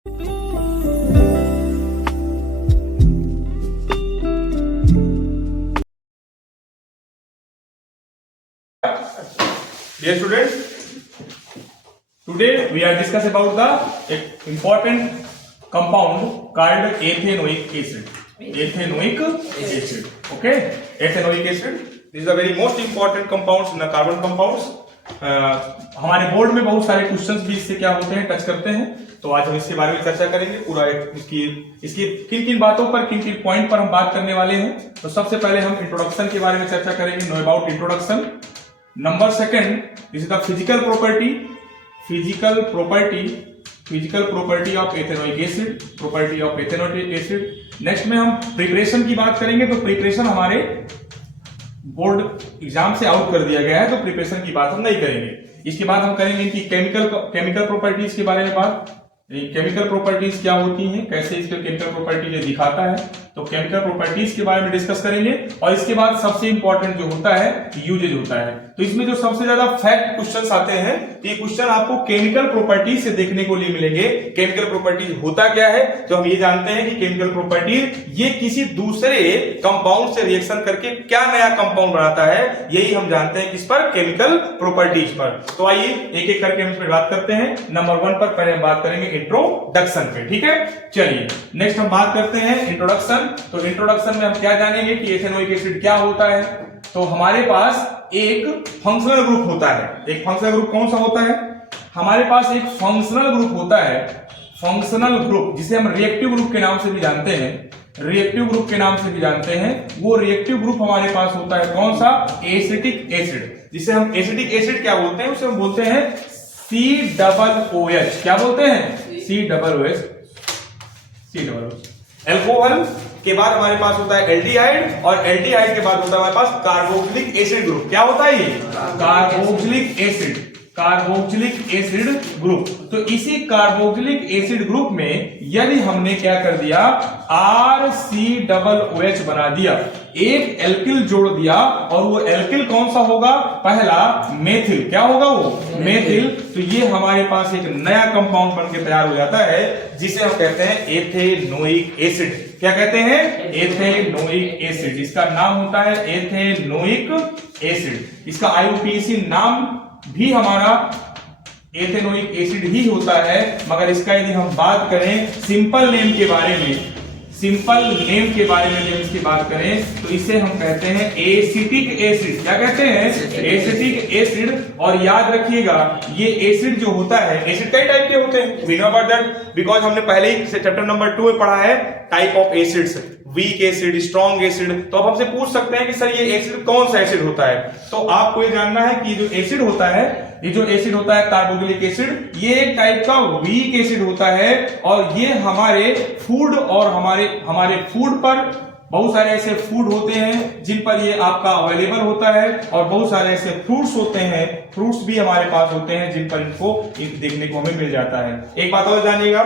Dear students, today we are discuss about the important compound called ethanoic acid. Ethanoic acid. Okay, ethanoic acid. This is a very most important compounds in the carbon compounds. हमारे board में बहुत सारे questions भी इससे क्या होते हैं, touch करते हैं. तो आज हम इसके बारे में चर्चा करेंगे. पूरा इसकी किन किन बातों पर, किन किन पॉइंट पर हम बात करने वाले हैं. तो सबसे पहले हम इंट्रोडक्शन के बारे में चर्चा करेंगे. Know about introduction. Number second, this is the physical property of ethanoic acid, property of ethanoic acid. Next में हम प्रिपरेशन की बात करेंगे. तो प्रिपरेशन हमारे बोर्ड एग्जाम से आउट कर दिया गया है, तो प्रिपरेशन की बात हम नहीं करेंगे. इसके बाद हम करेंगे इनकी केमिकल प्रॉपर्टीज के बारे में बात. केमिकल प्रॉपर्टीज क्या होती हैं, कैसे इसके केमिकल प्रॉपर्टीज दिखाता है, तो केमिकल प्रॉपर्टीज के बारे में डिस्कस करेंगे. और इसके बाद सबसे इंपॉर्टेंट जो होता है यूजेज होता है. तो इसमें जो सबसे ज्यादा फैक्ट क्वेश्चंस आते हैं, ये क्वेश्चन आपको केमिकल प्रॉपर्टीज से देखने को लिए मिलेंगे. केमिकल प्रॉपर्टीज होता क्या है, तो हम ये जानते हैं कि केमिकल प्रॉपर्टीज ये किसी दूसरे कंपाउंड से रिएक्शन करके क्या नया कंपाउंड बनाता है, यही हम जानते हैं किस पर, केमिकल प्रॉपर्टीज पर. तो आइए एक एक करके हम इस पर बात करते हैं. नंबर 1 पर पहले हम बात करेंगे इंट्रोडक्शन पे. ठीक है, चलिए नेक्स्ट हम बात करते हैं इंट्रोडक्शन. तो इंट्रोडक्शन में हम क्या जानेंगे कि एथेनोइक एसिड क्या होता है. तो हमारे पास एक फंक्शनल ग्रुप होता है. एक फंक्शनल ग्रुप कौन सा होता है, हमारे पास एक फंक्शनल ग्रुप होता है. फंक्शनल ग्रुप जिसे हम रिएक्टिव ग्रुप के नाम से भी जानते हैं, रिएक्टिव ग्रुप के नाम से भी जानते हैं. वो रिएक्टिव ग्रुप हमारे पास होता है कौन सा, एसिटिक एसिड. जिसे हम एसिटिक एसिड क्या बोलते हैं, उसे हम बोलते हैं COOH. क्या बोलते हैं, COOH. एल्कोहल के बाद हमारे पास होता है एल्डिहाइड, और एल्डिहाइड के बाद होता है हमारे पास कार्बोक्सिलिक एसिड ग्रुप. क्या होता है ये, carboxylic acid. Carboxylic acid group. तो इसी कार्बोक्सिलिक एसिड ग्रुप में यदि हमने क्या कर दिया, RCOOH बना दिया, एक एल्किल जोड़ दिया, और वो एल्किल कौन सा होगा, पहला मेथिल. क्या होगा वो, मेथिल. तो ये हमारे पास एक नया कंपाउंड बन के तैयार हो जाता है, जिसे हम कहते हैं एथेनोइक एसिड. क्या कहते हैं, एथेनोइक एसिड. इसका नाम होता है एथेनोइक एसिड. इसका IUPAC नाम भी हमारा एथेनोइक एसिड ही होता है. मगर इसका यदि हम बात करें सिंपल नेम के बारे में, सिंपल नेम के बारे में जब इसकी बात करें, तो इसे हम कहते हैं एसिटिक एसिड. क्या कहते हैं, एसिटिक एसिड. और याद रखिएगा, ये एसिड जो होता है, एसिड कई टाइप के होते हैं. We know about that because हमने पहले ही चैप्टर नंबर 2 में पढ़ा है type of acids, weak acid, strong acid. तो अब हमसे पूछ सकते हैं कि सर ये एसिड कौन सा एसिड होता है. तो आपको ये जानना है कि जो एसिड होता है, ये जो एसिड होता है कार्बोक्सिलिक एसिड, ये एक टाइप का वीक एसिड होता है. और ये हमारे फूड और हमारे फूड पर बहुत सारे ऐसे फूड होते हैं जिन पर ये आपका अवेलेबल होता है, और बहुत सारे ऐसे फ्रूट्स होते हैं, फ्रूट्स भी हमारे पास होते हैं जिन पर इनको देखने को हमें मिल जाता है. एक बात और जानिएगा,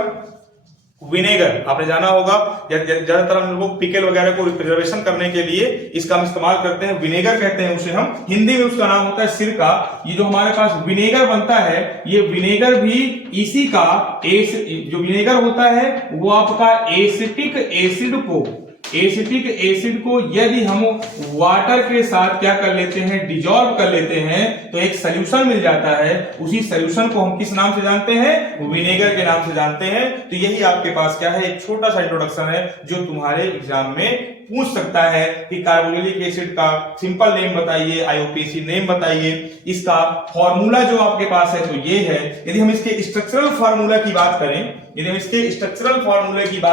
विनेगर आपने जाना होगा, ज्यादातर हम लोग पिकल वगैरह को प्रिजर्वेशन करने के लिए इसका हम इस्तेमाल करते हैं. विनेगर कहते हैं उसे हम, हिंदी में उसका नाम होता है सिरका. ये जो हमारे पास विनेगर बनता है, ये विनेगर भी इसी का जो विनेगर होता है वो आपका एसिटिक एसिड को यदि हम वाटर के साथ क्या कर लेते हैं, डिजॉल्व कर लेते हैं, तो एक सॉल्यूशन मिल जाता है. उसी सॉल्यूशन को हम किस नाम से जानते हैं, विनेगर के नाम से जानते हैं. तो यही आपके पास क्या है, एक छोटा सा इंट्रोडक्शन है जो तुम्हारे एग्जाम में पूछ सकता है कि कार्बोक्सिलिक एसिड का सिंपल नेम बताइए, IUPAC नेम बताइए, इसका फॉर्मूला जो आपके पास है तो ये है. यदि हम इसके स्ट्रक्चरल फार्मूला की बात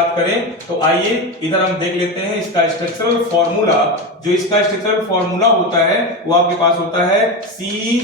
करें, तो आइए इधर हम देख लेते हैं इसका स्ट्रक्चरल फार्मूला. जो इसका स्ट्रक्चरल फार्मूला होता है वो आपके पास होता है